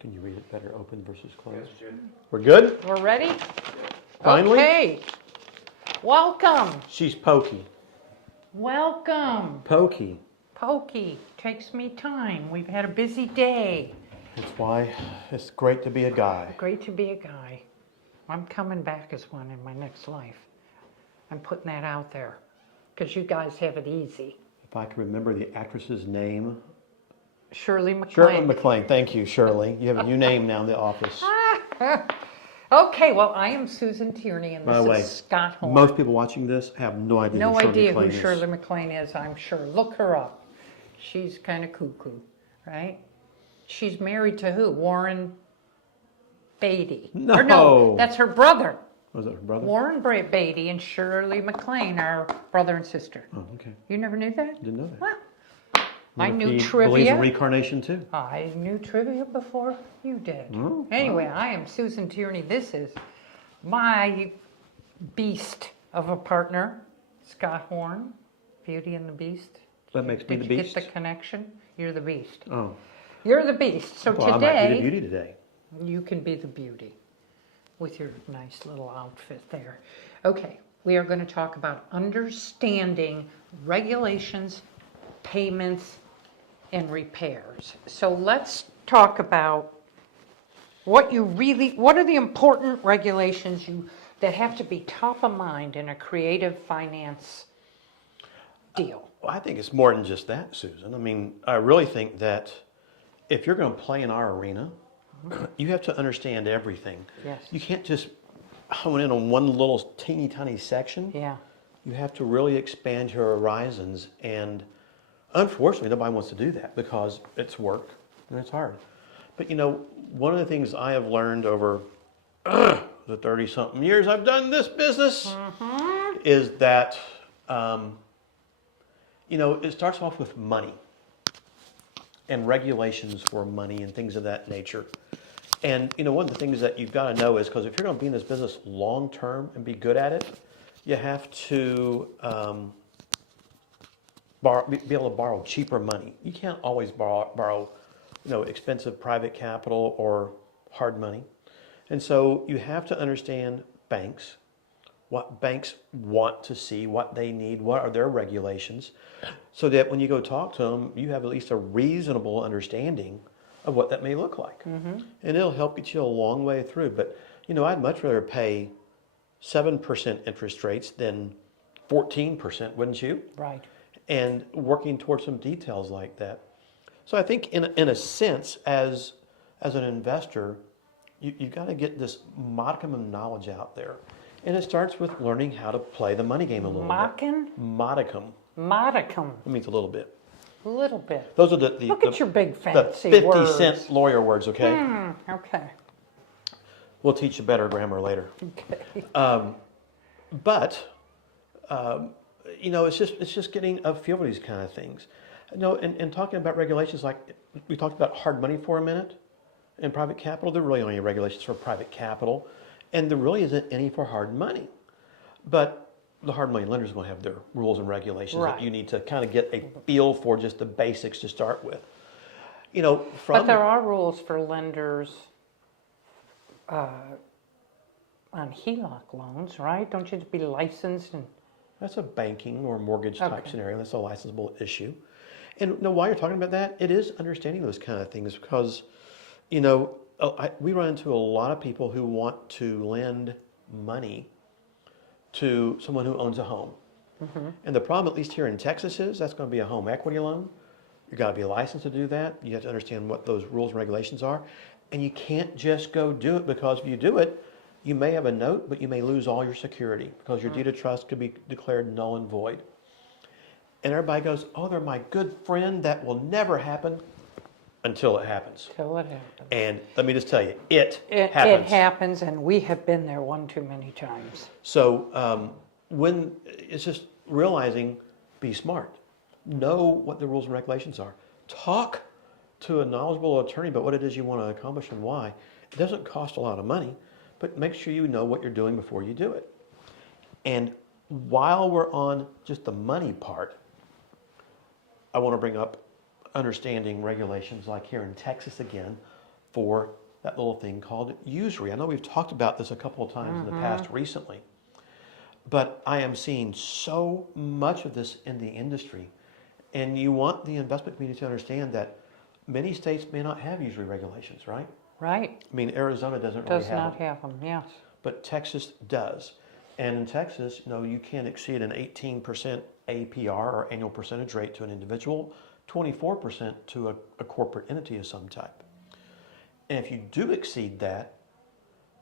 Can you read it better, open versus closed? Yes, We're good? We're ready? Finally? Okay. Welcome. She's pokey. Welcome. Pokey. Pokey. Takes me time. We've had a busy day. That's why it's great to be a guy. Great to be a guy. I'm coming back as one in my next life. I'm putting that out there because you guys have it easy. If I can remember the actress's name. Shirley MacLaine. Shirley MacLaine. Thank you, Shirley. You have a new name now in the office. Okay, well, I am Susan Tierney, and By the way, this is Scott Horne. most people watching this have no idea No who Shirley idea MacLaine who is. Shirley MacLaine is, I'm sure. Look her up. She's kind of cuckoo, right? She's married to who? Warren Beatty. No. Or no, that's her brother. Was it her brother? Warren Beatty and Shirley MacLaine are brother and sister. Oh, okay. You never knew that? Didn't know that. Well, What I if knew he trivia. believes in reincarnation too. I knew trivia before you did. Oh, Anyway, I am Susan Tierney. This is my beast of a partner, Scott Horne, Beauty and the Beast. That makes me Did the you beast? get the connection? You're the beast. Oh. You're the beast. So Well, I might be the today, beauty today. you can be the beauty with your nice little outfit there. Okay, we are going to talk about understanding regulations, payments, and repairs. So let's talk about what are the important regulations that have to be top of mind in a creative finance deal? Well, I think it's more than just that, Susan. I mean, I really think that if you're going to play in our arena, you have to understand everything. Yes. You can't just hone in on one little teeny tiny section. Yeah. You have to really expand your horizons, and unfortunately, nobody wants to do that because it's work and it's hard. But you know, one of the things I have learned over the 30-something years I've done this business is that, you know, it starts off with money and regulations for money and things of that nature. And you know, one of the things that you've got to know is, because if you're going to be in this business long term and be good at it, you have to be able to borrow cheaper money. You can't always borrow, you know, expensive private capital or hard money. And so you have to understand banks, what banks want to see, what they need, what are their regulations, so that when you go talk to them, you have at least a reasonable understanding of what that may look like. And it'll help get you a long way through. But, you know, I'd much rather pay 7% interest rates than 14%, wouldn't you? Right. And working towards some details like that. So I think in a sense, as an investor, you've got to get this modicum of knowledge out there. And it starts with learning how to play the money game a little bit. Modicum. Modicum. It means a little bit. A little bit. Those are Look at your big the fancy 50-cent words. lawyer words, okay? Okay. We'll teach you better grammar later. Okay. But you know, it's just getting a feel for these kind of things. You know, and talking about regulations, like we talked about hard money for a minute and private capital, there really only regulations for private capital, and there really isn't any for hard money. But the hard money lenders will have their rules and regulations that you need to kind of get a feel for, just the basics to start with. You know, But there are rules for lenders on HELOC loans, right? Don't you have to be licensed? And that's a banking or mortgage type scenario. That's a licensable issue. And you know, while you're talking about that, it is understanding those kind of things, because, you know, we run into a lot of people who want to lend money to someone who owns a home. And the problem, at least here in Texas, is that's going to be a home equity loan. You've got to be licensed to do that. You have to understand what those rules and regulations are. And you can't just go do it, because if you do it, you may have a note, but you may lose all your security, because your deed of trust could be declared null and void. And everybody goes, oh, they're my good friend. That will never happen, until it happens. Till it happens. And let me just tell you, it It happens. happens, and we have been there one too many times. So when it's just realizing, be smart. Know what the rules and regulations are. Talk to a knowledgeable attorney about what it is you want to accomplish and why. It doesn't cost a lot of money, but make sure you know what you're doing before you do it. And while we're on just the money part, I want to bring up understanding regulations, like here in Texas again, for that little thing called usury. I know we've talked about this a couple of times in the past recently, but I am seeing so much of this in the industry. And you want the investment community to understand that many states may not have usury regulations, right? Right. I mean, Arizona doesn't really Does have not them, have them, yes. but Texas does. And in Texas, you can't exceed an 18% APR or annual percentage rate to an individual, 24% to a corporate entity of some type. And if you do exceed that,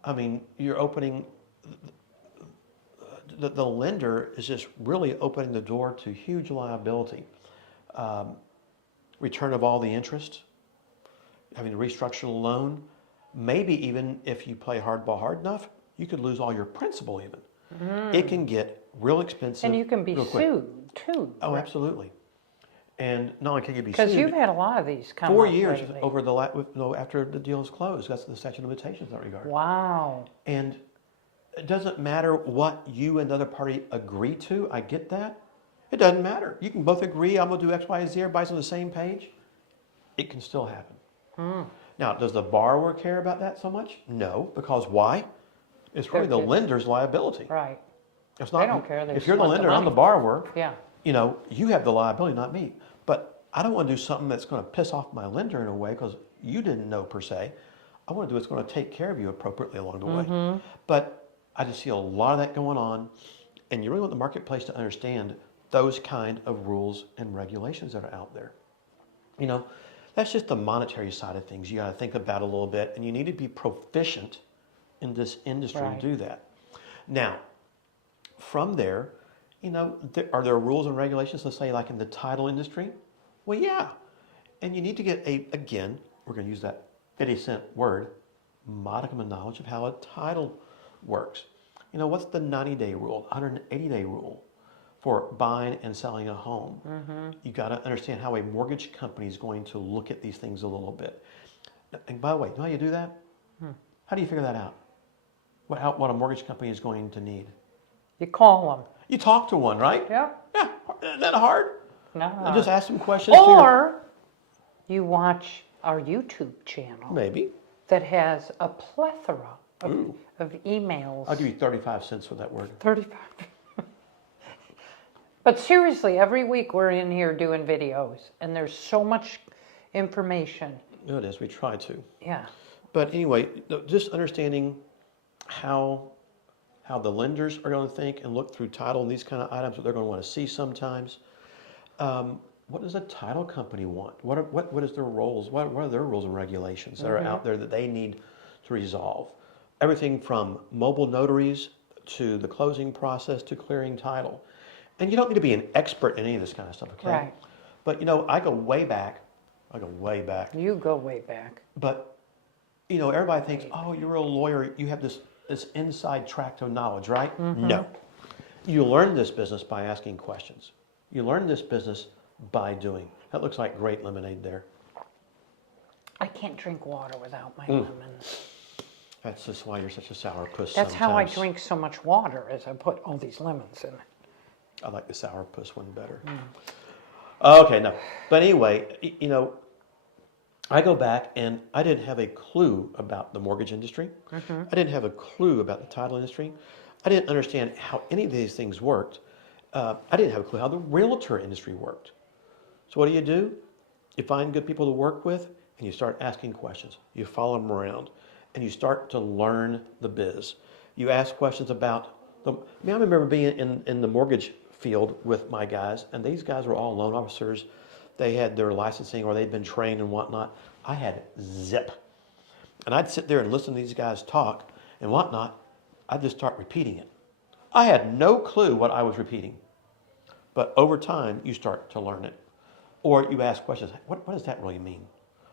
I mean, you're opening, the lender is just really opening the door to huge liability. Return of all the interest, having to restructure the loan. Maybe even if you play hardball hard enough, you could lose all your principal even. It can get real expensive. And you can be sued too. Oh, absolutely. And not only can you be sued. Because you've had a lot of these come 4 up years lately. over after the deal is closed. That's the statute of limitations in that regard. Wow. And it doesn't matter what you and the other party agree to. I get that. It doesn't matter. You can both agree, I'm going to do X, Y, Z, everybody's on the same page. It can still happen. Now, does the borrower care about that so much? No, because why? It's really the lender's liability. Right. It's not, They don't care. They if just you're the want lender, the I'm the money. borrower. Yeah. You have the liability, not me. But I don't want to do something that's going to piss off my lender in a way because you didn't know per se. I want to do what's going to take care of you appropriately along the way. But I just see a lot of that going on, and you really want the marketplace to understand those kind of rules and regulations that are out there. That's just the monetary side of things. You got to think about a little bit, and you need to be proficient in this industry to do that. Now, from there, are there rules and regulations, let's say like in the title industry? Well, yeah. And you need to get again, we're going to use that 50-cent word, modicum of knowledge of how a title works. What's the 90-day rule, 180-day rule for buying and selling a home? You got to understand how a mortgage company is going to look at these things a little bit. And by the way, you know how you do that? How do you figure that out? What a mortgage company is going to need? You call them. You talk to one, right? Yeah. Yeah. Isn't that hard? No. And just ask them questions. Or you watch our YouTube channel. Maybe. That has a plethora of emails. I'll give you 35 cents for that word. 35. But seriously, every week we're in here doing videos, and there's so much information. No, it is. We try to. Yeah. But anyway, just understanding how the lenders are going to think and look through title and these kind of items that they're going to want to see sometimes. What does a title company want? What is their roles? What are their rules and regulations that are out there that they need to resolve? Everything from mobile notaries to the closing process to clearing title. And you don't need to be an expert in any of this kind of stuff, okay? Right. But I go way back. You go way back. But everybody thinks, oh, you're a lawyer. You have this inside tract of knowledge, right? No. You learn this business by asking questions. You learn this business by doing. That looks like great lemonade there. I can't drink water without my lemons. That's just why you're such a sourpuss. That's how I sometimes. drink so much water, is I put all these lemons in it. I like the sourpuss one better. Okay, no. But anyway, I go back and I didn't have a clue about the mortgage industry. I didn't have a clue about the title industry. I didn't understand how any of these things worked. I didn't have a clue how the realtor industry worked. So what do? You find good people to work with and you start asking questions. You follow them around and you start to learn the biz. You ask questions about I remember being in the mortgage field with my guys, and these guys were all loan officers. They had their licensing or they'd been trained and whatnot. I had zip. And I'd sit there and listen to these guys talk and whatnot. I'd just start repeating it. I had no clue what I was repeating. But over time, you start to learn it. Or you ask questions, what does that really mean?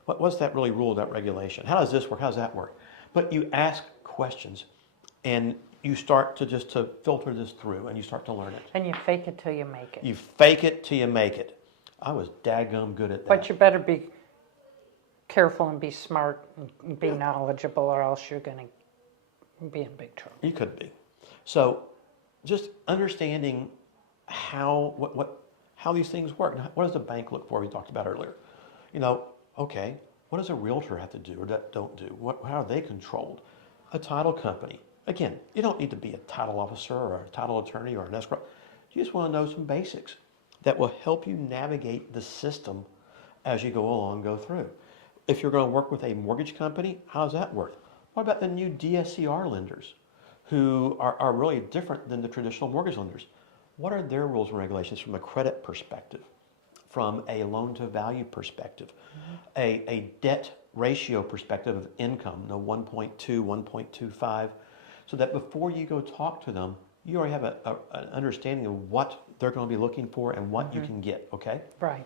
What's that really rule, that regulation? How does this work? How does that work? But you ask questions and you start to filter this through and you start to learn it. And you fake it till you make it. You fake it till you make it. I was daggum good at that. But you better be careful and be smart and be knowledgeable, or else you're going to be in big trouble. You could be. So just understanding how these things work. What does the bank look for? We talked about earlier. Okay, What does a realtor have to do or don't do? How are they controlled? A title company. Again, you don't need to be a title officer or a title attorney or an escrow. You just want to know some basics that will help you navigate the system as you go along, go through. If you're going to work with a mortgage company, how does that work? What about the new DSCR lenders who are really different than the traditional mortgage lenders? What are their rules and regulations from a credit perspective, from a loan to value perspective, a debt ratio perspective of income, 1.2, 1.25, so that before you go talk to them, you already have an understanding of what they're going to be looking for and what you can get, okay? Right.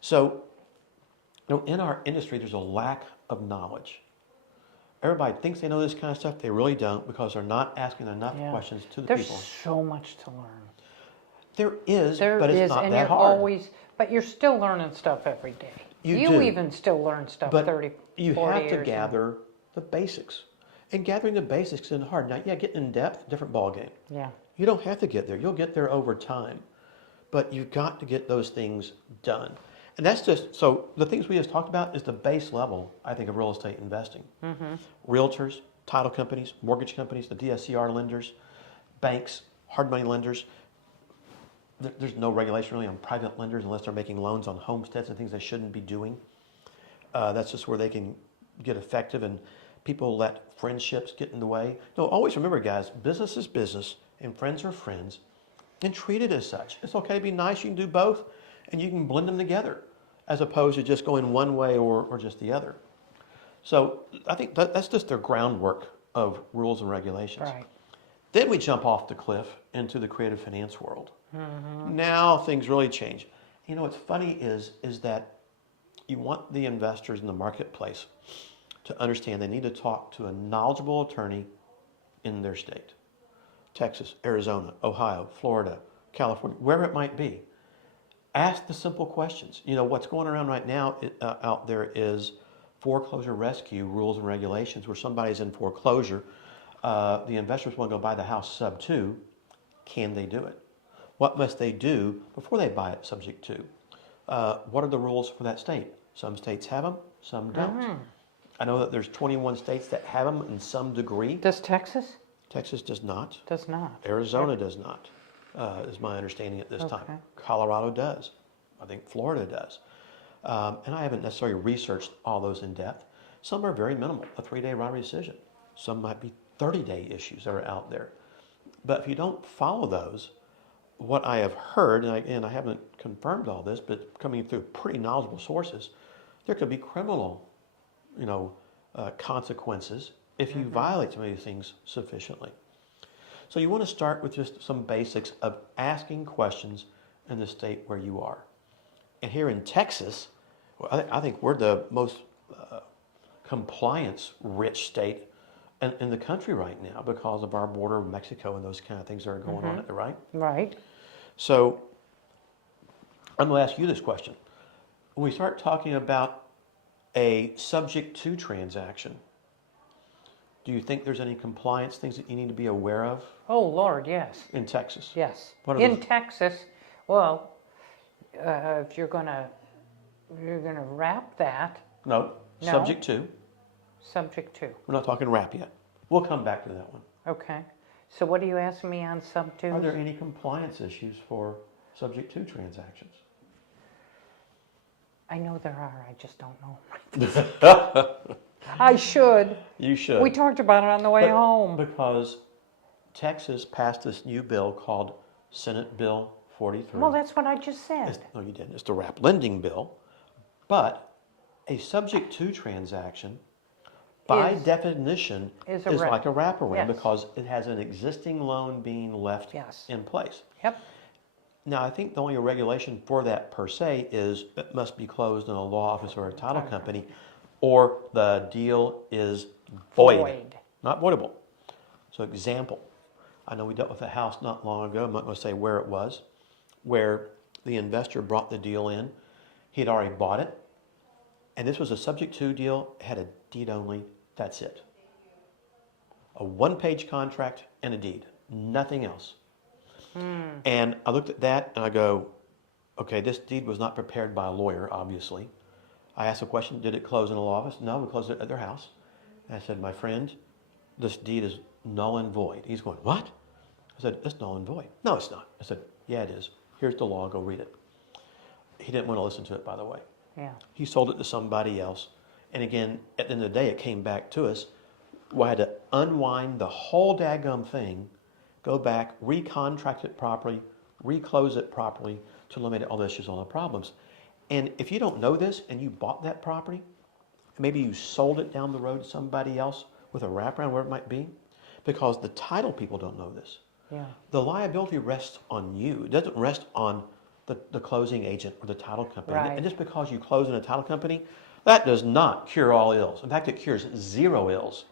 So, in our industry, there's a lack of knowledge. Everybody thinks they know this kind of stuff. They really don't, because they're not asking enough questions to the There's people. There's so much to learn. There is, but it's not and that you're hard. But you're still learning stuff every day. You do. Even still learn stuff But 30, you 40 have years to gather the basics. And gathering the basics isn't hard. Now, getting in depth, different ballgame. Yeah. You don't have to get there. You'll get there over time. But you've got to get those things done. And that's just, so the things we just talked about is the base level, I think, of real estate investing. Realtors, title companies, mortgage companies, the DSCR lenders, banks, hard money lenders. There's no regulation really on private lenders unless they're making loans on homesteads and things they shouldn't be doing. That's just where they can get effective, and people let friendships get in the way. No, always remember, guys, business is business and friends are friends, and treat it as such. It's okay to be nice. You can do both, and you can blend them together as opposed to just going one way or just the other. So I think that's just their groundwork of rules and regulations. Right. Then we jump off the cliff into the creative finance world. Now things really change. You know, what's funny is that you want the investors in the marketplace to understand they need to talk to a knowledgeable attorney in their state. Texas, Arizona, Ohio, Florida, California, wherever it might be. Ask the simple questions. You know, what's going around right now out there is foreclosure rescue rules and regulations where somebody's in foreclosure. The investors want to go buy the house sub 2. Can they do it? What must they do before they buy it subject to? What are the rules for that state? Some states have them, some don't. I know that there's 21 states that have them in some degree. Does Texas? Texas does not. Does not. Arizona does not, is my understanding at this time. Colorado does. I think Florida does. And I haven't necessarily researched all those in depth. Some are very minimal, a 3-day robbery decision. Some might be 30-day issues that are out there. But if you don't follow those, what I have heard, and I haven't confirmed all this, but coming through pretty knowledgeable sources, there could be criminal, consequences if you violate some of these things sufficiently. So you want to start with just some basics of asking questions in the state where you are. And here in Texas, I think we're the most compliance-rich state in the country right now because of our border with Mexico and those kind of things that are going on there, right? Right. So I'm going to ask you this question. When we start talking about a subject to transaction, do you think there's any compliance things that you need to be aware of? Oh, Lord, yes. In Texas? Yes. What are In those? Texas, well, if you're gonna wrap that. No, No. subject to. Subject to. We're not talking wrap yet. We'll come back to that one. Okay. So what are you asking me on sub 2? Are there any compliance issues for subject to transactions? I know there are. I just don't know. I should. You should. We talked about it on the way home. Because Texas passed this new bill called Senate Bill 43. Well, that's what I just said. No, you didn't. It's the wrap lending bill. But a subject to transaction, by definition, is like a wraparound because it has an existing loan being left in place. Yep. Now, I think the only regulation for that per se is it must be closed in a law office or a title company, or the deal is void. Not voidable. So example, I know we dealt with a house not long ago, I'm not going to say where it was, where the investor brought the deal in. He'd already bought it, and this was a subject to deal, had a deed only, that's it. A one-page contract and a deed, nothing else. And I looked at that and I go, okay, this deed was not prepared by a lawyer, obviously. I asked a question, did it close in the law office? No, we closed it at their house. And I said, my friend, this deed is null and void. He's going, what? I said, it's null and void. No, it's not. I said, yeah, it is. Here's the law, go read it. He didn't want to listen to it, by the way. Yeah. He sold it to somebody else. And again, at the end of the day, it came back to us. We had to unwind the whole daggum thing, go back, recontract it properly, reclose it properly to eliminate all the issues, all the problems. And if you don't know this and you bought that property, maybe you sold it down the road to somebody else with a wraparound, wherever it might be, because the title people don't know this. Yeah. The liability rests on you. It doesn't rest on the closing agent or the title company. Right. And just because you close in a title company, that does not cure all ills. In fact, it cures 0 ills.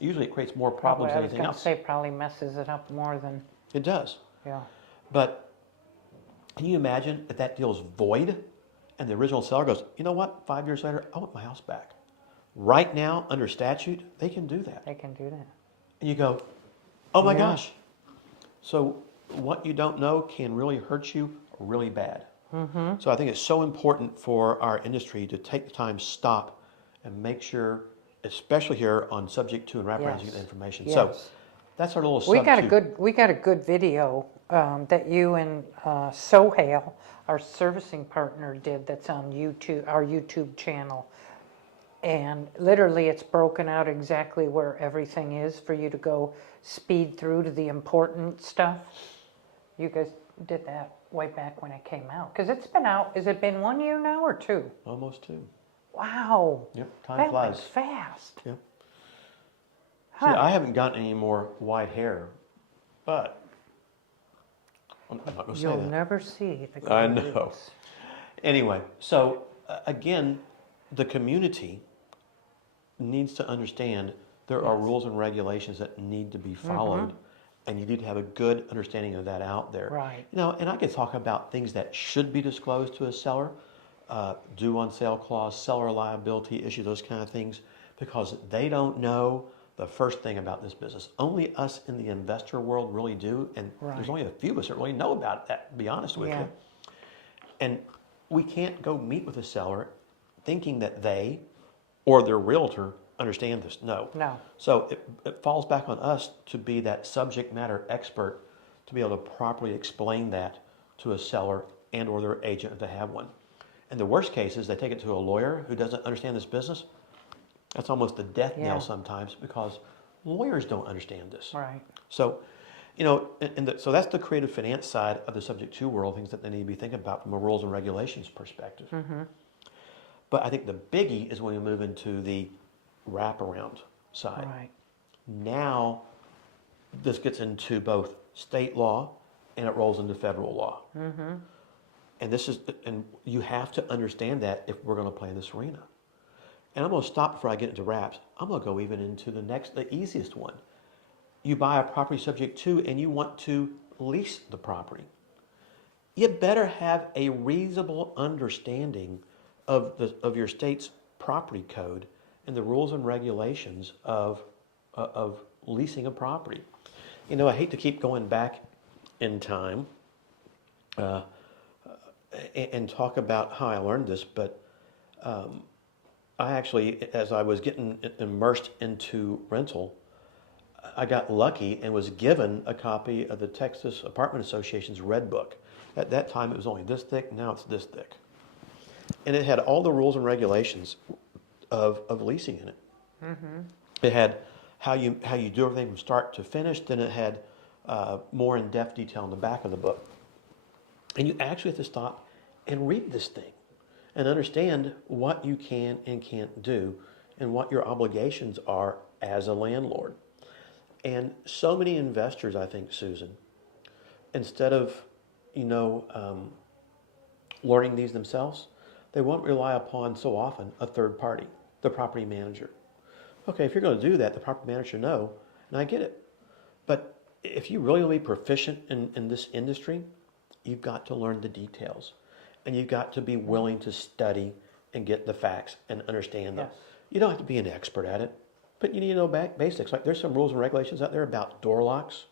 Usually it creates more problems than anything else. I was going to say probably messes it up more than, It does. yeah. But can you imagine if that deal's void and the original seller goes, you know what, 5 years later, I want my house back. Right now, under statute, they can do that. They can do that. And you go, oh my Yeah. gosh. So what you don't know can really hurt you really bad. Mm-hmm. So I think it's so important for our industry to take the time, stop, and make sure, especially here on subject to and wraparounds, you get the information. So Yes. that's our little We got a sub-two. good video that you and 𝐸, our servicing partner, did. That's on YouTube, our YouTube channel, and literally it's broken out exactly where everything is for you to go speed through to the important stuff. You guys did that way back when it came out, because it's been out. Has it been 1 year now or 2? Almost 2. Wow. Yep, time That flies. went fast. Yep. Huh. See, I haven't gotten any more white hair, but I'm not going to say You'll that. never see the I know. grapes. Anyway, so again, the community needs to understand there are Yes. rules and regulations that need to be followed, and you need to have a good understanding of that out there. Right. You know, and I could talk about things that should be disclosed to a seller, due on sale clause, seller liability issue, those kind of things, because they don't know the first thing about this business. Only us in the investor world really do, and Right. there's only a few of us that really know about that, to be honest with Yeah. you. And we can't go meet with a seller thinking that they or their realtor understand this. No. No. So it falls back on us to be that subject matter expert to be able to properly explain that to a seller and or their agent if they have one. And the worst case is they take it to a lawyer who doesn't understand this business. That's almost the death Yeah. knell sometimes, because lawyers don't understand this. Right. So, you know, so that's the creative finance side of the subject to world, things that they need to be thinking about from a rules and regulations perspective. But I think the biggie is when we move into the wraparound side. Right. Now, this gets into both state law and it rolls into federal law. And you have to understand that if we're going to play in this arena. And I'm going to stop before I get into wraps. I'm going to go even into the easiest one. You buy a property subject to and you want to lease the property. You better have a reasonable understanding of your state's property code and the rules and regulations of leasing a property. You know, I hate to keep going back in time and talk about how I learned this, but I actually, as I was getting immersed into rental, I got lucky and was given a copy of the Texas Apartment Association's Red Book. At that time, it was only this thick. Now it's this thick. And it had all the rules and regulations of leasing in it. It had how you do everything from start to finish. Then it had more in-depth detail in the back of the book. And you actually have to stop and read this thing and understand what you can and can't do and what your obligations are as a landlord. And so many investors, I think, Susan, instead of, learning these themselves, they won't rely upon so often a third party, the property manager. Okay, if you're going to do that, the property manager know, and I get it. But if you really want to be proficient in this industry, you've got to learn the details. And you've got to be willing to study and get the facts and understand them. Yes. You don't have to be an expert at it, but you need to know basics. Like there's some rules and regulations out there about door locks,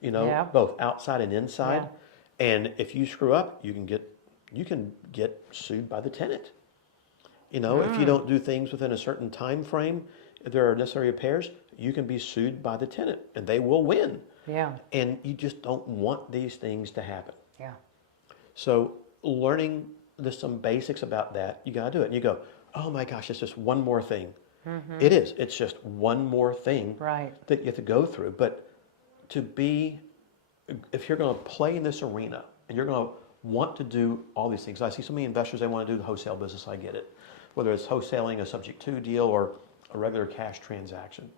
Yeah. both outside and inside. Yeah. And if you screw up, you can get sued by the tenant. You know, if you don't do things within a certain time frame, if there are necessary repairs, you can be sued by the tenant and they will win. Yeah. And you just don't want these things to happen. Yeah. So learning some basics about that, you got to do it. And you go, oh my gosh, it's just one more thing. It is. It's just one more thing that you have to go through. But if you're going to play in this arena and you're going to want to do all these things, I see so many investors, they want to do the wholesale business. I get it. Whether it's wholesaling a subject to deal or a regular cash transaction,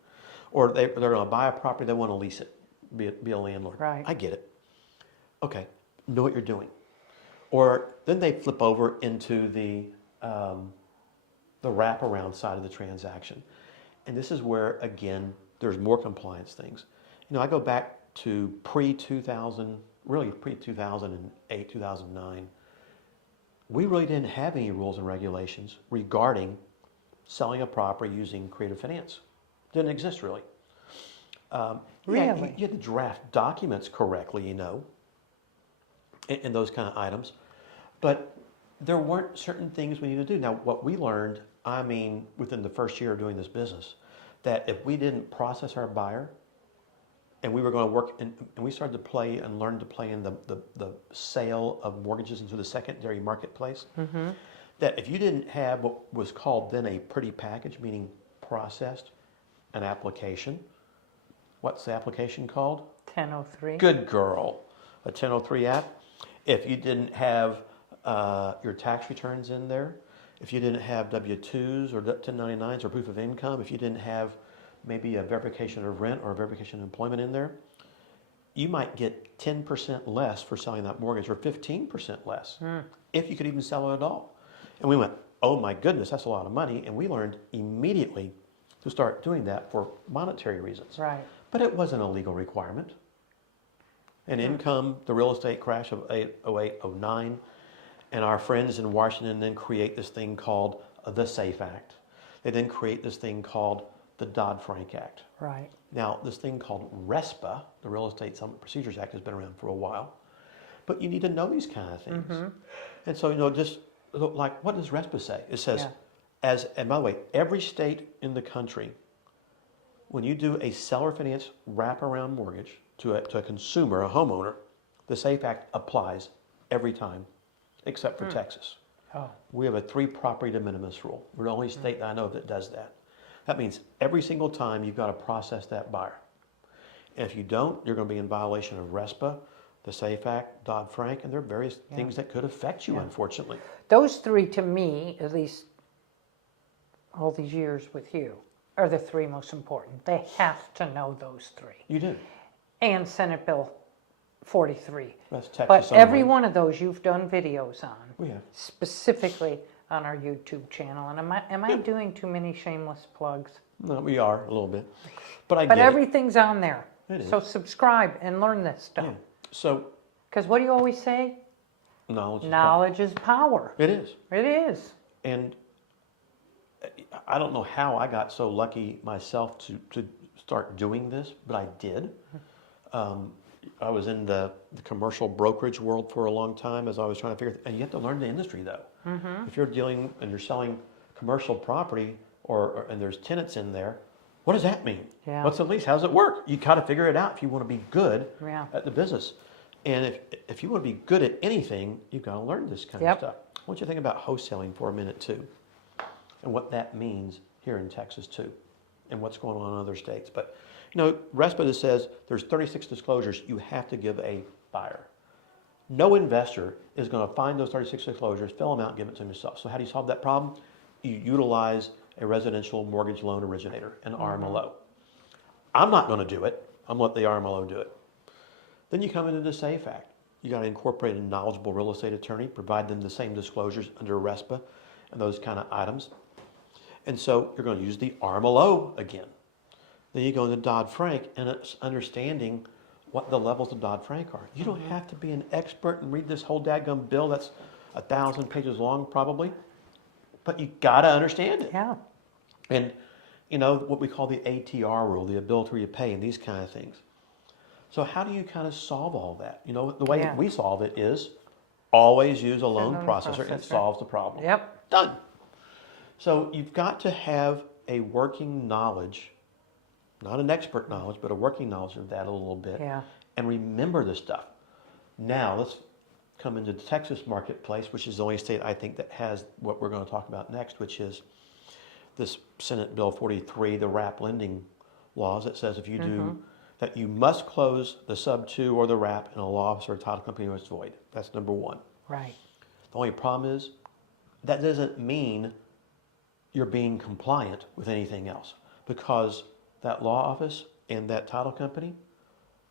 or they're going to buy a property, they want to lease it, be a landlord. Right. I get it. Okay, know what you're doing. Or then they flip over into the wraparound side of the transaction. And this is where, again, there's more compliance things. You know, I go back to pre-2000, really pre-2008, 2009. We really didn't have any rules and regulations regarding selling a property using creative finance. Didn't exist really. Really? You had to draft documents correctly, you know, and those kind of items. But there weren't certain things we needed to do. Now, what we learned, I mean, within the first year of doing this business, that if we didn't process our buyer, and we were going to work, and we started to play and learn to play in the sale of mortgages into the secondary marketplace, that if you didn't have what was called then a pretty package, meaning processed, an application, what's the application called? 1003. Good girl. A 1003 app. If you didn't have your tax returns in there, if you didn't have W-2s or 1099s or proof of income, if you didn't have maybe a verification of rent or a verification of employment in there, you might get 10% less for selling that mortgage or 15% less if you could even sell it at all. And we went, oh my goodness, that's a lot of money. And we learned immediately to start doing that for monetary reasons. Right. But it wasn't a legal requirement. And income, the real estate crash of 08, 09, and our friends in Washington then create this thing called the SAFE Act. They then create this thing called the Dodd-Frank Act. Right. Now, this thing called RESPA, the Real Estate Settlement Procedures Act, has been around for a while. But you need to know these kind of things. And so, you know, just like, what does RESPA say? It says, and by the way, every state in the country, when you do a seller finance wraparound mortgage to a consumer, a homeowner, the SAFE Act applies every time, except for Texas. Oh. We have a 3 property de minimis rule. We're the only state that I know that does that. That means every single time you've got to process that buyer. And if you don't, you're going to be in violation of RESPA, the SAFE Act, Dodd-Frank, and there are various things that could affect you, unfortunately. Those 3, to me, at least all these years with you, are the 3 most important. They have to know those 3. You do. And Senate Bill 43. That's Texas But only. every one of those you've done videos on. We have. Specifically on our YouTube channel. And am I doing too many shameless plugs? No, we are a little bit. But But everything's on there. It is. So subscribe and learn this stuff. Yeah. So, Because what do you always say? knowledge. Knowledge is power. It is. It is. And I don't know how I got so lucky myself to start doing this, but I did. I was in the commercial brokerage world for a long time as I was trying to figure, and you have to learn the industry though. If you're dealing and you're selling commercial property and there's tenants in there, what does that mean? Yeah. What's the lease? How does it work? You got to figure it out if you want to be good at the business. And if you want to be good at anything, you've got to learn this kind of stuff. I want you to think about wholesaling for a minute too, and what that means here in Texas too, and what's going on in other states. But you know, RESPA says there's 36 disclosures you have to give a buyer. No investor is going to find those 36 disclosures, fill them out, and give it to them yourself. So how do you solve that problem? You utilize a residential mortgage loan originator, an RMLO. I'm not going to do it. I'm going to let the RMLO do it. Then you come into the SAFE Act. You got to incorporate a knowledgeable real estate attorney, provide them the same disclosures under RESPA and those kind of items. And so you're going to use the RMLO again. Then you go into Dodd-Frank, and it's understanding what the levels of Dodd-Frank are. You don't have to be an expert and read this whole dadgum bill that's 1,000 pages long probably, but you got to understand it. Yeah. And you know, what we call the ATR rule, the ability to repay, and these kind of things. So how do you kind of solve all that? You know, the way we solve it is always use a loan processor and it solves the problem. Yep. Done. So you've got to have a working knowledge, not an expert knowledge, but a working knowledge of that a little bit. Yeah. And remember this stuff. Now let's come into the Texas marketplace, which is the only state I think that has what we're going to talk about next, which is this Senate Bill 43, the wrap lending laws that says if you do that, you must close the sub 2 or the wrap in a law office or a title company or it's void. That's number one. Right. The only problem is that doesn't mean you're being compliant with anything else, because that law office and that title company,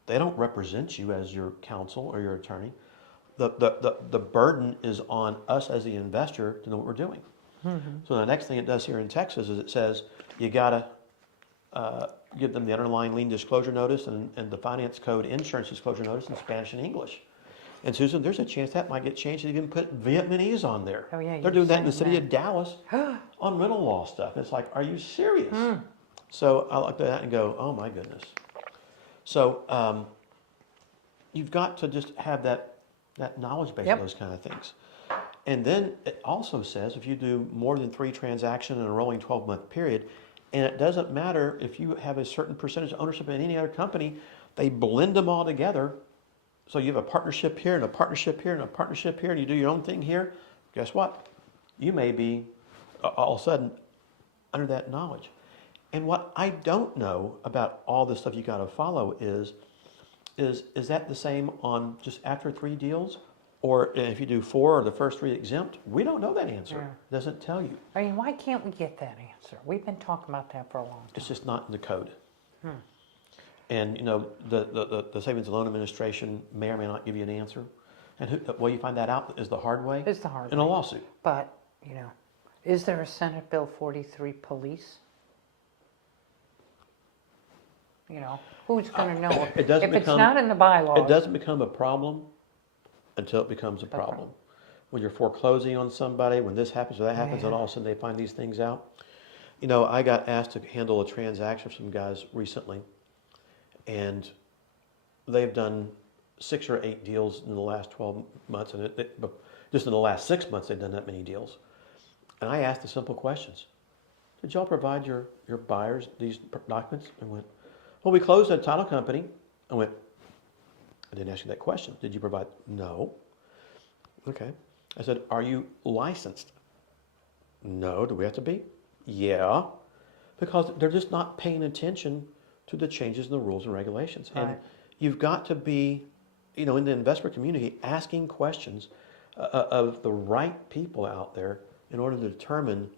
they don't represent you as your counsel or your attorney. The burden is on us as the investor to know what we're doing. So the next thing it does here in Texas is it says you got to give them the underlying lien disclosure notice and the finance code insurance disclosure notice in Spanish and English. And Susan, there's a chance that might get changed and even put Vietnamese on there. Oh, yeah, they're doing that in the city that. of Dallas on rental law stuff. It's like, are you serious? So I look at that and go, oh my goodness. So you've got to just have that knowledge base of those kind of things. And then it also says if you do more than 3 transactions in a rolling 12-month period, and it doesn't matter if you have a certain percentage of ownership in any other company, they blend them all together. So you have a partnership here and a partnership here and a partnership here, and you do your own thing here. Guess what? You may be all of a sudden under that knowledge. And what I don't know about all this stuff you got to follow is that the same on just after 3 deals? Or if you do 4 or the first 3 exempt? We don't know that answer. It doesn't tell you. I mean, why can't we get that answer? We've been talking about that for a long time. It's just not in the code. And you know, the Savings and Loan Administration may or may not give you an answer. And well, you find that out is the hard way. It's the hard way. In a lawsuit. But, you know, is there a Senate Bill 43 police? You know, who's going to know? It doesn't if it's not in the bylaws. It doesn't become a problem until it becomes a problem. When you're foreclosing on somebody, when this happens or that happens, and all of a sudden they find these things out. You know, I got asked to handle a transaction for some guys recently, and they've done 6 or 8 deals in the last 12 months, and just in the last 6 months they've done that many deals. And I asked the simple questions. Did y'all provide your buyers these documents? And went, well, we closed a title company. I went, I didn't ask you that question. Did you provide? No. Okay. I said, are you licensed? No. Do we have to be? Yeah. Because they're just not paying attention to the changes in the rules and regulations. Right. And you've got to be, you know, in the investment community, asking questions of the right people out there in order to determine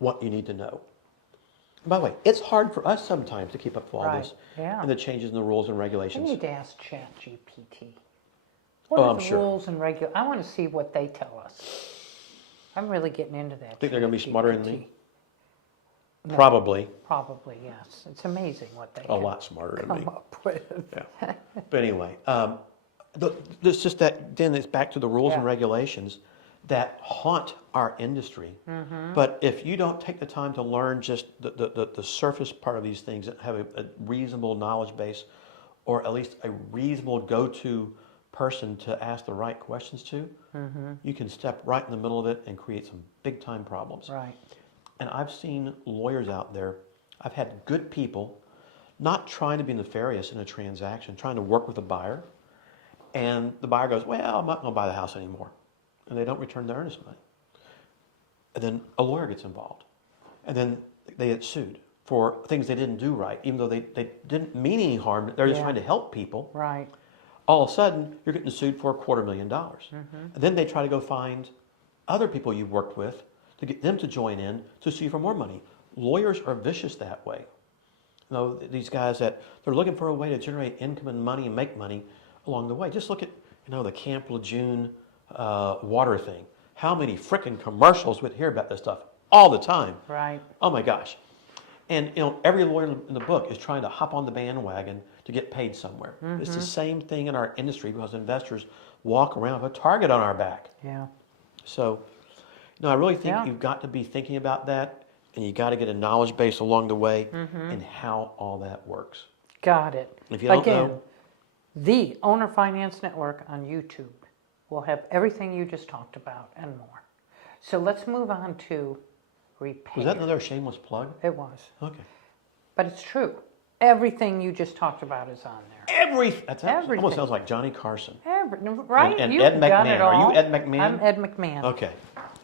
what you need to know. By the way, it's hard for us sometimes to keep up with all this and the changes in the rules and I regulations. need to ask ChatGPT. What are the rules and regulations? I want to see what they tell us. I'm really getting into that. Think they're going to be smarter than me? No, Probably. Probably, yes. It's amazing what they A lot smarter than me. come up with. Yeah. But anyway, there's just that, then it's back to the rules and regulations that haunt our industry. But if you don't take the time to learn just the surface part of these things, and have a reasonable knowledge base, or at least a reasonable go-to person to ask the right questions to, you can step right in the middle of it and create some big-time problems. Right. And I've seen lawyers out there, I've had good people not trying to be nefarious in a transaction, trying to work with a buyer, and the buyer goes, well, I'm not going to buy the house anymore. And they don't return the earnest money. And then a lawyer gets involved. And then they get sued for things they didn't do right, even though they didn't mean any harm. They're just trying to help people. Right. All of a sudden, you're getting sued for $250,000. And then they try to go find other people you've worked with to get them to join in to sue you for more money. Lawyers are vicious that way. You know, these guys that they're looking for a way to generate income and money and make money along the way. Just look at, you know, the Camp Lejeune water thing. How many frickin' commercials would hear about this stuff all the time? Right. Oh my gosh. And you know, every lawyer in the book is trying to hop on the bandwagon to get paid somewhere. It's the same thing in our industry because investors walk around with a target on our back. Yeah. So, no, I really think you've got to be thinking about that, and you got to get a knowledge base along the way and how all that works. Got it. If you don't Again, know, the Owner Finance Network on YouTube will have everything you just talked about and more. So let's move on to repair. Was that another shameless plug? It was. Okay. But it's true. Everything you just talked about is on there. That Everything. almost sounds like Johnny Carson. Right? And You've Ed done McMahon. it all. Are you Ed McMahon? I'm Ed McMahon. Okay.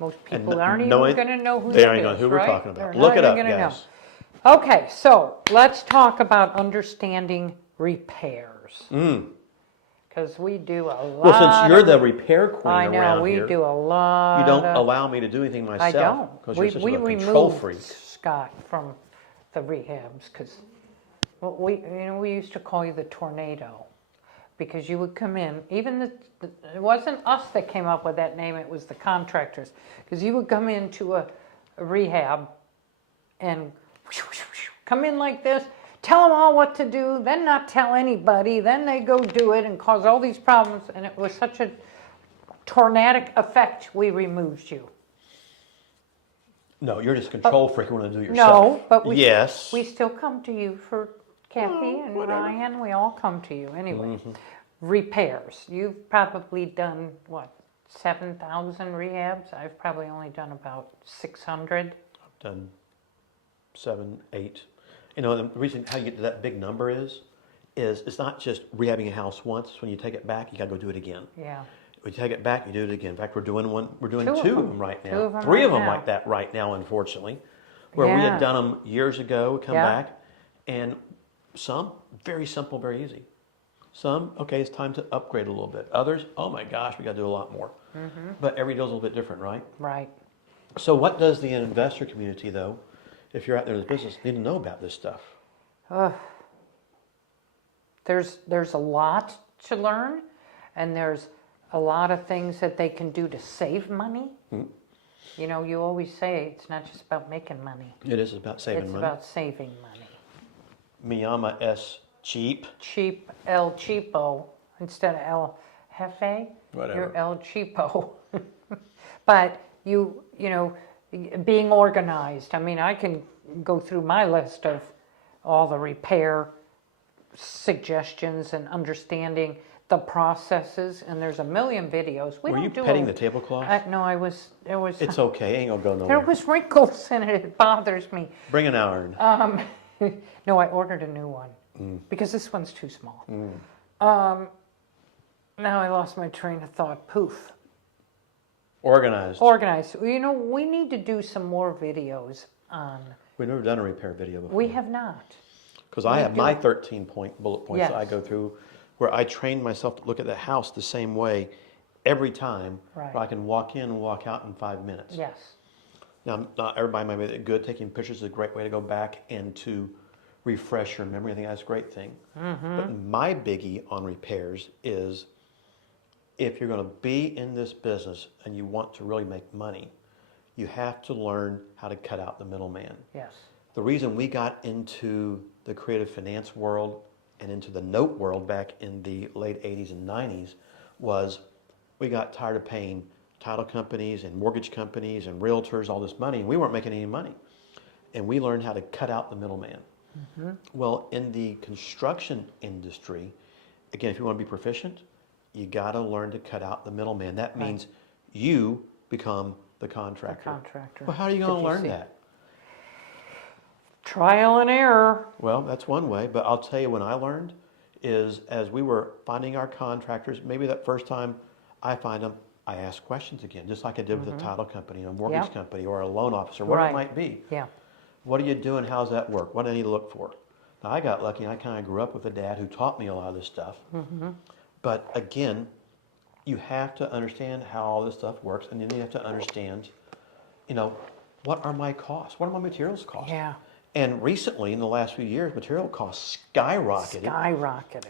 Most And people aren't even knowing- going to know who They that aren't going is, to know who we're right? talking about. They're Look not it up, even gonna guys. know. Okay, so let's talk about understanding repairs. Because we do a lot. Well, since you're the repair queen I know, around we here, do a lot. you don't allow me to do anything myself. I don't. Because you're such we a control removed freak. Scott from the rehabs because we used to call you the tornado because you would come in. Even it wasn't us that came up with that name; it was the contractors. Because you would come into a rehab and come in like this, tell them all what to do, then not tell anybody, then they go do it and cause all these problems. And it was such a tornadic effect. We removed you. No, you're just a control freak. You want to do it yourself. No, but we still come to you for Kathy and whatever. Ryan. We all come to you anyway. Repairs. You've probably done what, 7,000 rehabs? I've probably only done about 600. I've done 7, 8. You know, the reason how you get to that big number is it's not just rehabbing a house once. When you take it back, you got to go do it again. Yeah. We take it back, you do it again. In fact, we're doing Two two of of them right Two now. of them 3 right of them now. like that right now, unfortunately. Where we Yeah. had done them years ago, we come Yeah. back, and some, very simple, very easy. Some, okay, it's time to upgrade a little bit. Others, oh my gosh, we got to do a lot more. But every deal's a little bit different, right? Right. So what does the investor community, though, if you're out there in the business, need to know about this stuff? There's a lot to learn, and there's a lot of things that they can do to save money. You know, you always say it's not just about making money. It is about saving It's money. about saving money. Miyama S. Cheap. Cheap, El Cheapo, instead of El Jefe, Whatever. you're El Cheapo. But you know, being organized. I mean, I can go through my list of all the repair suggestions and understanding the processes, and there's a million videos. Were you petting the tablecloth? No, I was. There was. It's okay, ain't gonna go There nowhere. was wrinkles in it. It bothers me. Bring an iron. No, I ordered a new one because this one's too small. Now I lost my train of thought. Poof. Organized. Organized. You know, we need to do some more videos on. We've never done a repair video before. We have not. Because I have my 13-point bullet points that I Yes. go through where I train myself to look at the house the same way every time. Right. Where I can walk in and walk out in 5 minutes. Yes. Now, not everybody might be good. Taking pictures is a great way to go back and to refresh your memory. I think that's a great thing. But my biggie on repairs is if you're going to be in this business and you want to really make money, you have to learn how to cut out the middleman. Yes. The reason we got into the creative finance world and into the note world back in the late 80s and 90s was we got tired of paying title companies and mortgage companies and realtors all this money, and we weren't making any money. And we learned how to cut out the middleman. Well, in the construction industry, again, if you want to be proficient, you got to learn to cut out the middleman. That means you become the contractor. Well, how are you going to learn that? Trial and error. Well, that's one way, but I'll tell you when I learned is as we were finding our contractors, maybe that first time I find them, I ask questions again, just like I did with a title company, a mortgage company, or a loan officer, whatever it might be. Yeah. What are you doing? How's that work? What do I need to look for? Now, I got lucky. I kind of grew up with a dad who taught me a lot of this stuff. But again, you have to understand how all this stuff works, and then you have to understand, you know, what are my costs? What are my materials cost? Yeah. And recently, in the last few years, material costs skyrocketed. I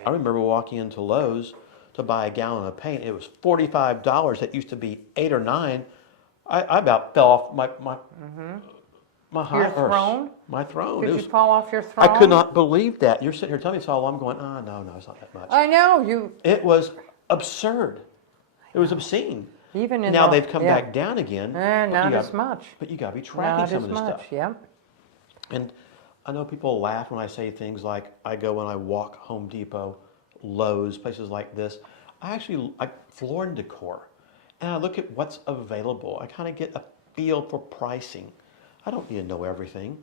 remember walking into Lowe's to buy a gallon of paint. It was $45. That used to be $8 or $9. I about fell off my high Your horse. throne? My throne. Did It you was, fall off your throne? I could not believe that. You're sitting here telling me it's all I'm going, no, it's not that much. I know you. It was absurd. It was obscene. Even in Now the- they've come back down again. but not you as got- much. But you got to be tracking Not some as of this much. stuff. Yeah. And I know people laugh when I say things like I go and I walk Home Depot, Lowe's, places like this. I floor and decor, and I look at what's available. I kind of get a feel for pricing. I don't need to know everything,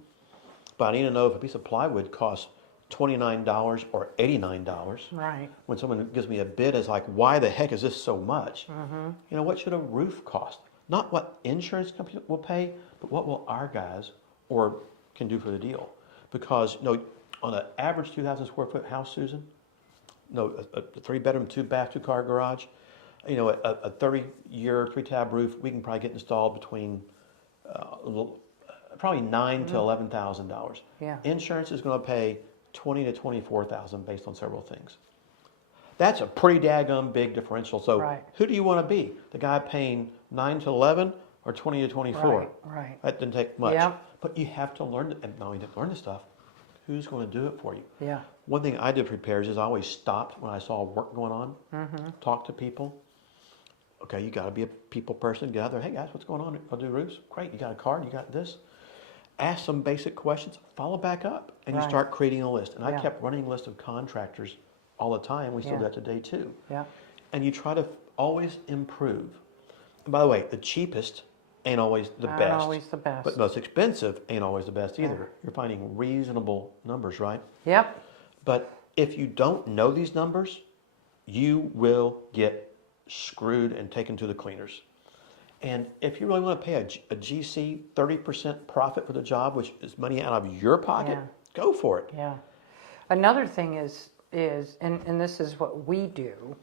but I need to know if a piece of plywood costs $29 or $89. Right. When someone gives me a bid, it's like, why the heck is this so much? You know, what should a roof cost? Not what insurance company will pay, but what will our guys or can do for the deal? Because, you know, on an average 2,000 square foot house, Susan, no, a 3-bedroom, 2-bath, 2-car garage, you know, a 30-year 3-tab roof, we can probably get installed between probably $9,000 to $11,000. Yeah. Insurance is going to pay $20,000 to $24,000 based on several things. That's a pretty daggum big differential. So Right. who do you want to be? The guy paying 9 to 11 or 20 to 24? Right. That didn't take much. Yep. But you have to learn, and not only to learn the stuff, who's going to do it for you? Yeah. One thing I did for repairs is I always stopped when I saw work going on, talk to people. Okay, you got to be a people person. Get out there. Hey guys, what's going on? I'll do roofs. Great. You got a card? You got this? Ask some basic questions. Follow back up, and you Right. start creating a list. And I Yeah. kept running a list of contractors all the time. We still do Yeah. that today too. Yeah. And you try to always improve. And by the way, the cheapest ain't always the Not best. always the best. But most expensive ain't always the best either. You're finding reasonable numbers, right? Yep. But if you don't know these numbers, you will get screwed and taken to the cleaners. And if you really want to pay a GC 30% profit for the job, which is money out of your pocket, Yeah. go for it. Yeah. Another thing is and this is what we do,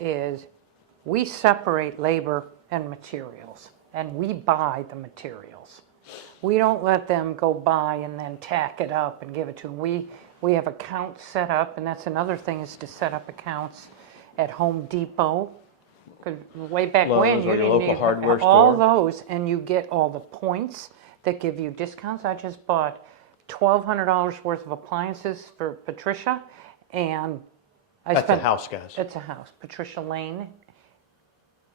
is we separate labor and materials, and we buy the materials. We don't let them go buy and then tack it up and give it to them. We have accounts set up, and that's another thing, is to set up accounts at Home Depot. 'Cause way back Lowe's when, or you your didn't local need hardware all store. those, and you get all the points that give you discounts. I just bought $1,200 worth of appliances for Patricia, and I That's spent... a house, guys. It's a house, Patricia Lane.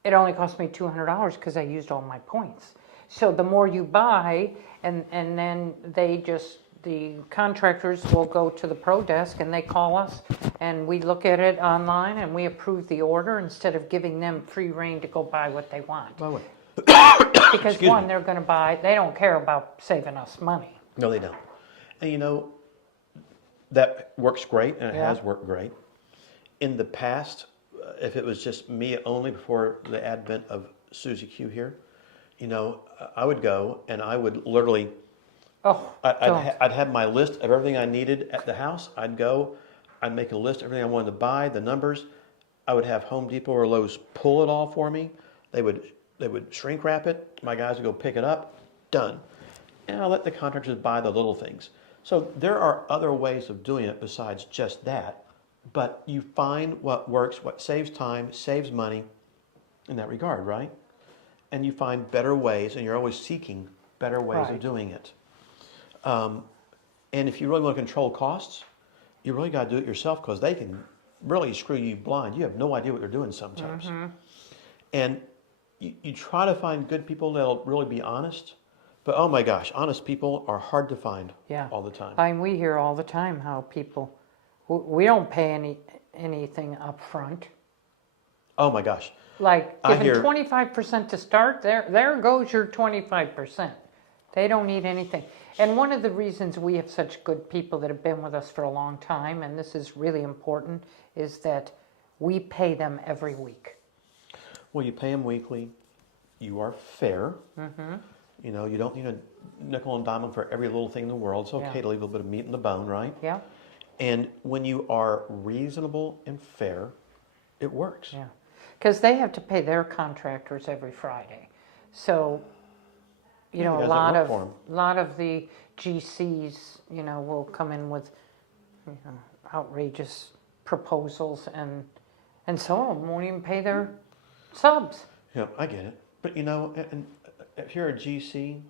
It only cost me $200 because I used all my points. So the more you buy, and then the contractors will go to the pro desk and they call us, and we look at it online and we approve the order instead of giving them free rein to go buy what they want. By the way, Because one, they're going to buy, they don't care about saving us money. no, they don't. And you know, that works great, and it Yeah. has worked great. In the past, if it was just me only before the advent of Susie Q here, you know, I would go and I would literally, Oh, I'd have my list of everything I needed at the house. I'd go, I'd make a list of everything I wanted to buy, the numbers. I would have Home Depot or Lowe's pull it all for me. They would shrink wrap it. My guys would go pick it up. Done. And I'll let the contractors buy the little things. So there are other ways of doing it besides just that. But you find what works, what saves time, saves money in that regard, right? And you find better ways, and you're always seeking better ways of Right. doing it. And if you really want to control costs, you really got to do it yourself, because they can really screw you blind. You have no idea what they're doing sometimes. And you try to find good people that'll really be honest, but oh my gosh, honest people are hard to find all the time. I mean, we hear all the time how people, we don't pay anything up front. Oh my gosh. Like I giving hear- 25% to start, there goes your 25%. They don't need anything. And one of the reasons we have such good people that have been with us for a long time, and this is really important, is that we pay them every week. Well, you pay them weekly. You are fair. You know, you don't need a nickel and dime for every little thing in the world. It's okay Yeah. to leave a little bit of meat in the bone, right? Yeah? And when you are reasonable and fair, it works. Yeah. Because they have to pay their contractors every Friday. So, you know, guys a that lot work of for 'em. lot of the GCs, you know, will come in with, you know, outrageous proposals, and some of them won't even pay their subs. Yeah, I get it. But you know, and if you're a GC,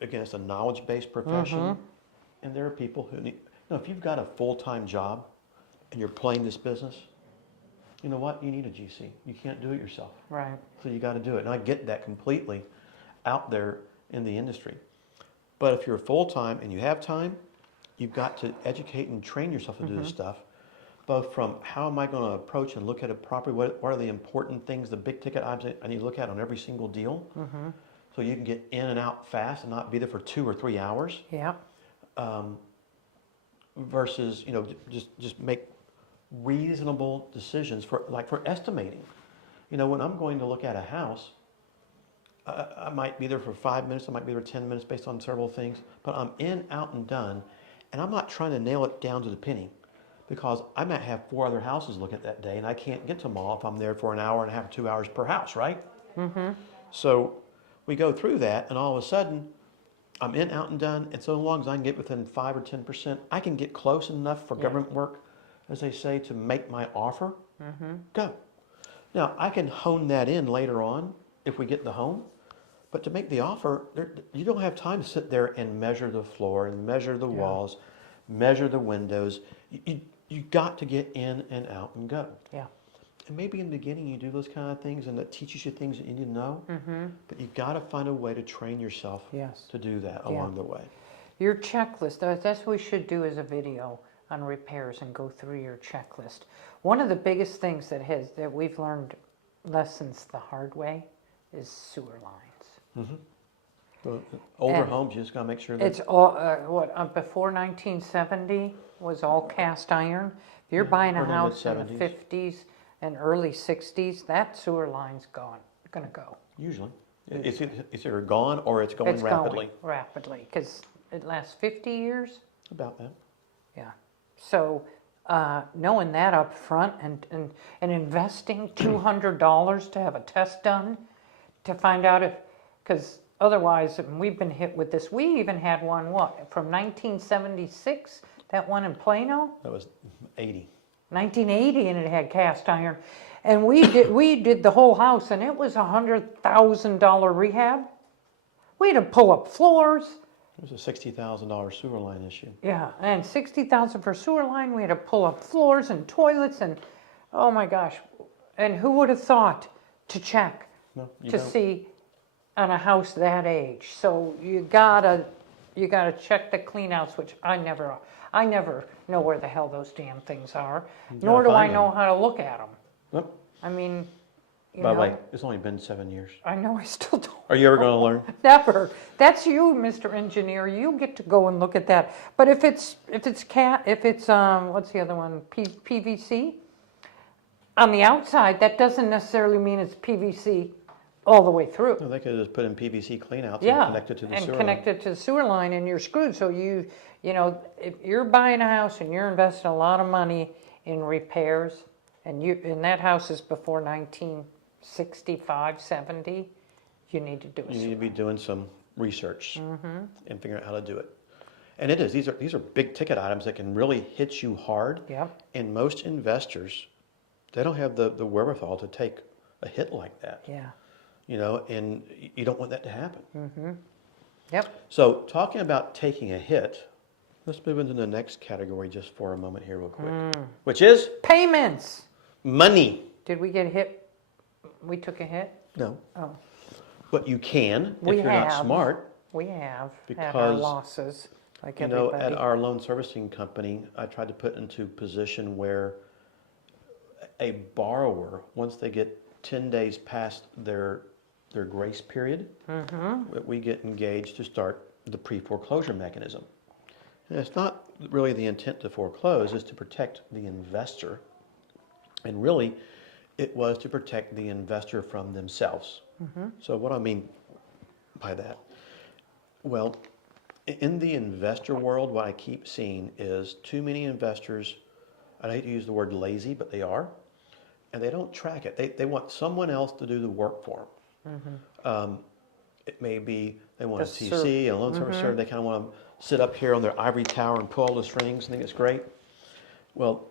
again, it's a knowledge-based profession, and there are people who need. You know, if you've got a full-time job and you're playing this business, you know what? You need a GC. You can't do it yourself. Right. So you got to do it. And I get that completely out there in the industry. But if you're full-time and you have time, you've got to educate and train yourself to do this stuff, both from how am I going to approach and look at it properly, what are the important things, the big ticket items I need to look at on every single deal, so you can get in and out fast and not be there for 2 or 3 hours. Yeah. Versus, just make reasonable decisions for estimating. When I'm going to look at a house, I might be there for 5 minutes, I might be there 10 minutes based on several things, but I'm in, out, and done, and I'm not trying to nail it down to the penny, because I might have 4 other houses looking at that day, and I can't get to them all if I'm there for an hour and a half, 2 hours per house, right? Mm-hmm. So we go through that, and all of a sudden, I'm in, out, and done, and so long as I can get within 5 or 10%, I can get close enough for government work, as they say, to make my offer, go. Now, I can hone that in later on if we get the home, but to make the offer, you don't have time to sit there and measure the floor and measure the walls, measure the windows. You got to get in and out and go. Yeah. And maybe in the beginning you do those kind of things and that teaches you things that you need to know, but you got to find a way to train yourself to do that along the way. Your checklist, that's what we should do as a video on repairs and go through your checklist. One of the biggest things that we've learned lessons the hard way is sewer lines. So older homes, you just got to make sure that it's all before 1970 was all cast iron. If you're buying a house in the 50s and early 60s, that sewer line's gone, going to go. Usually, it's either gone or it's going rapidly. Going rapidly because it lasts 50 years. About that. Yeah. So knowing that up front and investing $200 to have a test done to find out because otherwise we've been hit with this. We even had one, from 1976, that one in Plano? That was 80. 1980, and it had cast iron. And we did the whole house, and it was $100,000 rehab. We had to pull up floors. It was a $60,000 sewer line issue. Yeah, and $60,000 for sewer line. We had to pull up floors and toilets, and oh my gosh. And who would have thought to check see on a house that age? So you gotta check the cleanouts, which I never know where the hell those damn things are, nor do I know how to look at them. Nope. I mean, by the way, it's only been 7 years. I know, I still don't. Are you ever going to learn? Never. That's you, Mr. Engineer. You get to go and look at that. But if it's what's the other one? PVC. On the outside, that doesn't necessarily mean it's PVC all the way through. No, they could just put in PVC cleanouts and connect it to the sewer line. Connect it to the sewer line, and you're screwed. So if you're buying a house and you're investing a lot of money in repairs, and that house is before 1965, 70, you need to do it. You need to be doing some research and figuring out how to do it. And it is. These are big ticket items that can really hit you hard. Yep. And most investors, they don't have the wherewithal to take a hit like that. Yeah. And you don't want that to happen. Yep. So talking about taking a hit, let's move into the next category just for a moment here real quick, which is payments. Money. Did we get hit? We took a hit? No. Oh. But you can if you're not smart. We have because, had our losses, like everybody. At our loan servicing company, I tried to put into a position where a borrower, once they get 10 days past their grace period, we get engaged to start the pre-foreclosure mechanism. And it's not really the intent to foreclose, it's to protect the investor. And really, it was to protect the investor from themselves. So what do I mean by that? Well, in the investor world, what I keep seeing is too many investors, I hate to use the word lazy, but they are, and they don't track it. They want someone else to do the work for them. It may be they want a TC, a loan servicer, they kind of want to sit up here on their ivory tower and pull all the strings and think it's great. Well,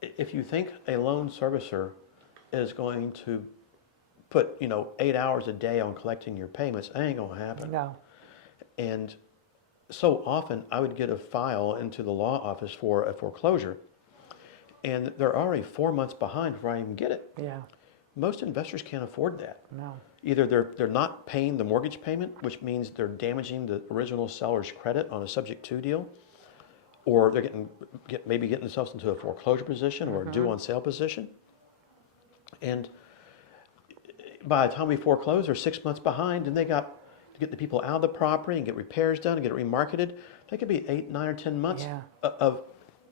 if you think a loan servicer is going to put, 8 hours a day on collecting your payments, that ain't going to happen. No. And so often I would get a file into the law office for a foreclosure, and they're already 4 months behind before I even get it. Yeah. Most investors can't afford that. No. Either they're not paying the mortgage payment, which means they're damaging the original seller's credit on a subject to deal, or they're maybe getting themselves into a foreclosure position or a due on sale position. And by the time we foreclose, they're 6 months behind, and they got to get the people out of the property and get repairs done and get it remarketed. They could be 8, 9, or 10 months Yeah. of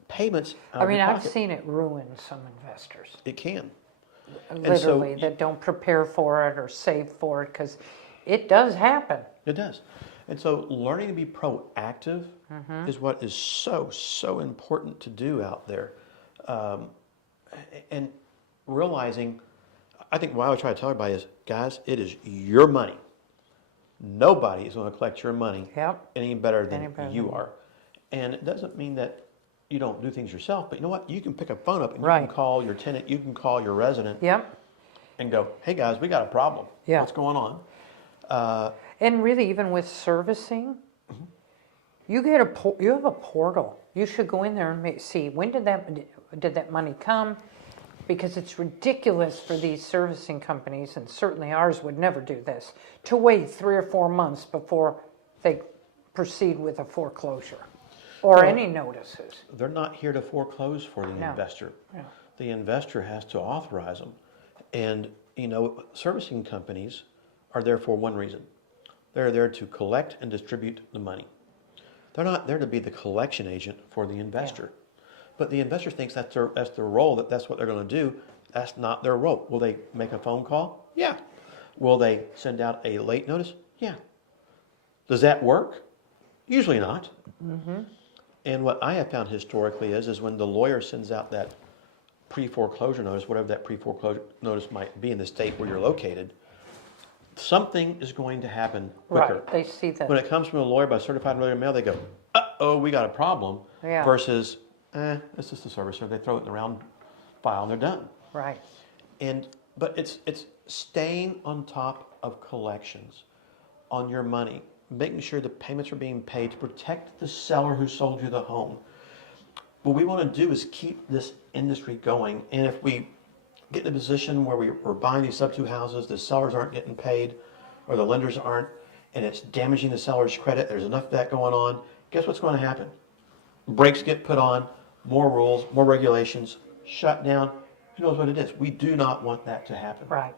payments out I of mean, your I've pocket. seen it ruin some investors, It can. literally, that don't prepare for it or save for it, because it does happen. It does. And so learning to be proactive is what is so, so important to do out there. And realizing, I think what I would try to tell everybody is, guys, it is your money. Nobody is going to collect your money Yep. any better than Any better you than are. And it doesn't mean that you don't do things yourself, but you know what? You can pick a phone up and you Right. can call your tenant, you can call your resident Yep. and go, hey guys, we got a problem. Yeah. What's going on? And really, even with servicing, you have a portal. You should go in there and see, when did that money come? Because it's ridiculous for these servicing companies, and certainly ours would never do this, to wait 3 or 4 months before they proceed with a foreclosure or Well, any notices. They're not here to foreclose for the No. investor. No. The investor has to authorize them. And, you know, servicing companies are there for one reason. They're there to collect and distribute the money. They're not there to be the collection agent for the investor. But the investor thinks that's their role, that's what they're going to do. That's not their role. Will they make a phone call? Yeah. Will they send out a late notice? Yeah. Does that work? Usually not. And what I have found historically is when the lawyer sends out that pre-foreclosure notice, whatever that pre-foreclosure notice might be in the state where you're located, something is going to happen quicker. Right, they see that. When it comes from a lawyer by certified lawyer mail, they go, uh-oh, we got a problem. Yeah. Versus, it's just a servicer. They throw it in the round file and they're done. Right. But it's staying on top of collections on your money, making sure the payments are being paid to protect the seller who sold you the home. What we want to do is keep this industry going. And if we get in a position where we're buying these sub-2 houses, the sellers aren't getting paid or the lenders aren't, and it's damaging the seller's credit, there's enough of that going on, guess what's going to happen? Brakes get put on, more rules, more regulations, shut down. Who knows what it is? We do not want that to happen. Right.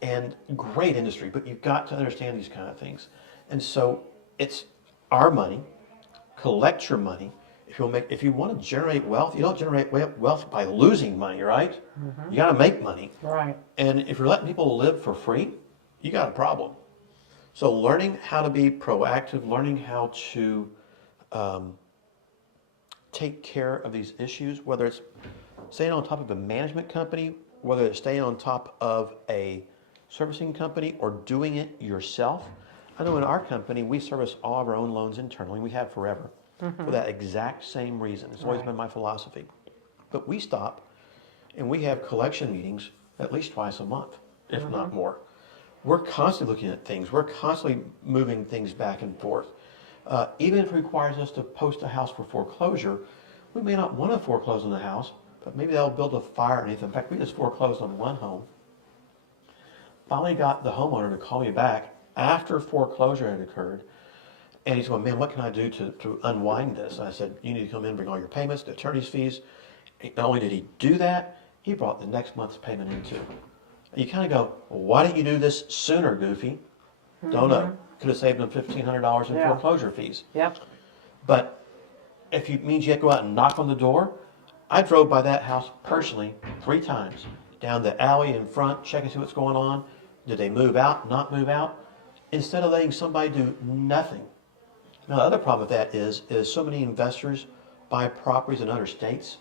And great industry, but you've got to understand these kind of things. And so it's our money. Collect your money. If you want to generate wealth, you don't generate wealth by losing money, right? You got to make money. Right. And if you're letting people live for free, you got a problem. So learning how to be proactive, learning how to take care of these issues, whether it's staying on top of a management company, whether it's staying on top of a servicing company or doing it yourself. I know in our company, we service all of our own loans internally. We have forever for that exact same reason. It's always been my philosophy. But we stop and we have collection meetings at least twice a month, if not more. We're constantly looking at things. We're constantly moving things back and forth. Even if it requires us to post a house for foreclosure, we may not want to foreclose on the house, but maybe they'll build a fire underneath. In fact, we just foreclosed on one home. Finally got the homeowner to call me back after foreclosure had occurred. And he's going, man, what can I do to unwind this? I said, you need to come in and bring all your payments, the attorney's fees. Not only did he do that, he brought the next month's payment in too. And you kind of go, well, why didn't you do this sooner, Goofy? Don't know. Could have saved him $1,500 in foreclosure fees. Yep. But if it means you have to go out and knock on the door, I drove by that house personally 3 times, down the alley in front, checking to see what's going on. Did they move out, not move out? Instead of letting somebody do nothing. Now, the other problem with that is so many investors buy properties in other states.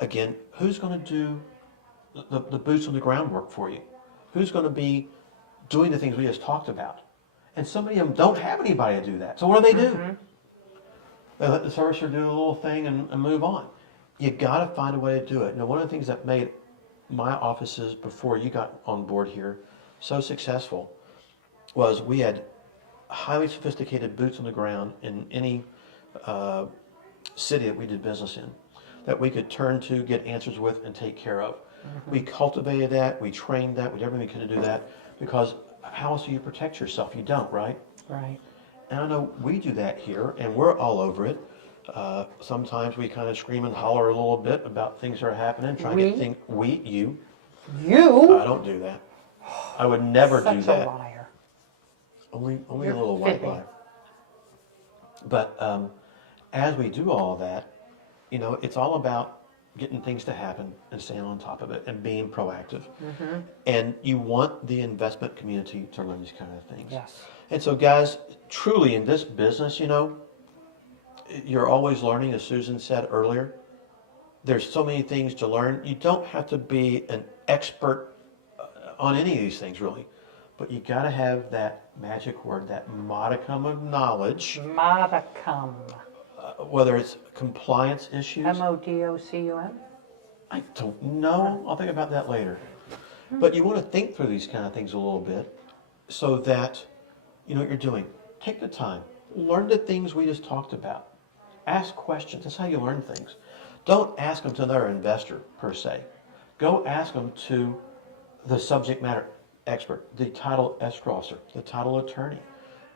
Again, who's going to do the boots on the ground work for you? Who's going to be doing the things we just talked about? And so many of them don't have anybody to do that. So what do? They let the servicer do a little thing and move on. You got to find a way to do it. Now, one of the things that made my offices before you got on board here so successful was we had highly sophisticated boots on the ground in any city that we did business in that we could turn to, get answers with, and take care of. We cultivated that, we trained that, we did everything we could to do that, because how else do you protect yourself? You don't, right? Right. And I know we do that here, and we're all over it. Sometimes we kind of scream and holler a little bit about things that are happening, trying to get things, you. You? I don't do that. I would never do Such a that. liar. Only a You're little white fibbing. lie. But as we do all that, you know, it's all about getting things to happen and staying on top of it and being proactive. Mm-hmm. And you want the investment community to learn these kind of things. Yes. And so, guys, truly in this business, you know, you're always learning, as Susan said earlier. There's so many things to learn. You don't have to be an expert on any of these things, really. But you got to have that magic word, that modicum of knowledge, Modicum. whether it's compliance issues. MODOCUM? I don't know. I'll think about that later. But you want to think through these kind of things a little bit so that you know what you're doing. Take the time. Learn the things we just talked about. Ask questions. That's how you learn things. Don't ask them to another investor, per se. Go ask them to the subject matter expert, the title escrow officer, the title attorney,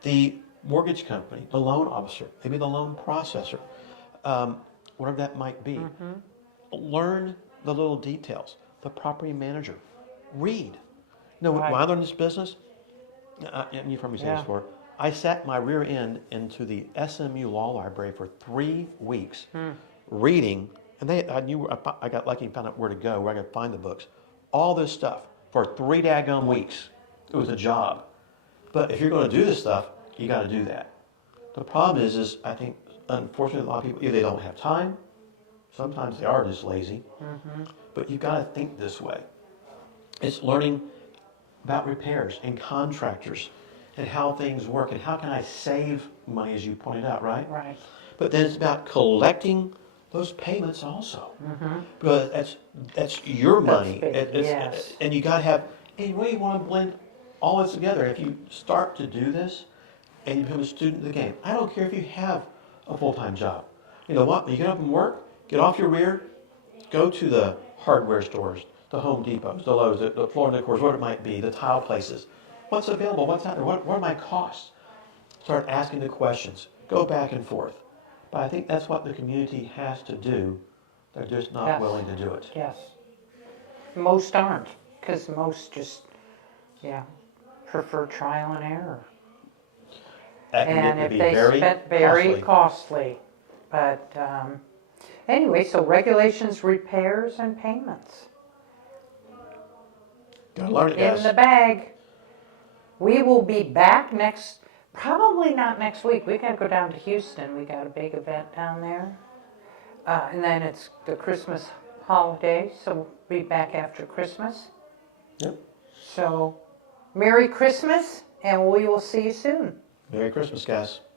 the mortgage company, the loan officer, maybe the loan processor, whatever that might be. Learn the little details. The property manager. Read. You know, when I learned this business, and you've heard me say this before, I sat my rear end into the SMU Law Library for 3 weeks reading, and I got lucky and found out where to go, where I could find the books. All this stuff for 3 daggone weeks. It was a job. But if you're going to do this stuff, you got to do that. The problem is I think, unfortunately, a lot of people, either they don't have time, sometimes they are just lazy, but you've got to think this way. It's learning about repairs and contractors and how things work and how can I save money, as you pointed out, right? Right. But then it's about collecting those payments also. Because that's your money. big, yes. And you got to have, and you really want to blend all this together. If you start to do this and you become a student of the game, I don't care if you have a full-time job. You know what? When you get up and work, get off your rear, go to the hardware stores, the Home Depots, the Lowe's, the floor and decors, whatever it might be, the tile places. What's available? What's out there? What are my costs? Start asking the questions. Go back and forth. But I think that's what the community has to do. They're just not willing to do it. Yes. Most aren't, because most just, prefer trial and error. That can And get if to be they very spent very costly. costly. But anyway, so regulations, repairs, and payments. Gotta learn it, In guys. the bag. We will be back probably not next week. We got to go down to Houston. We got a big event down there. And then it's the Christmas holiday, so we'll be back after Christmas. Yep. So, Merry Christmas, and we will see you soon. Merry Christmas, guys.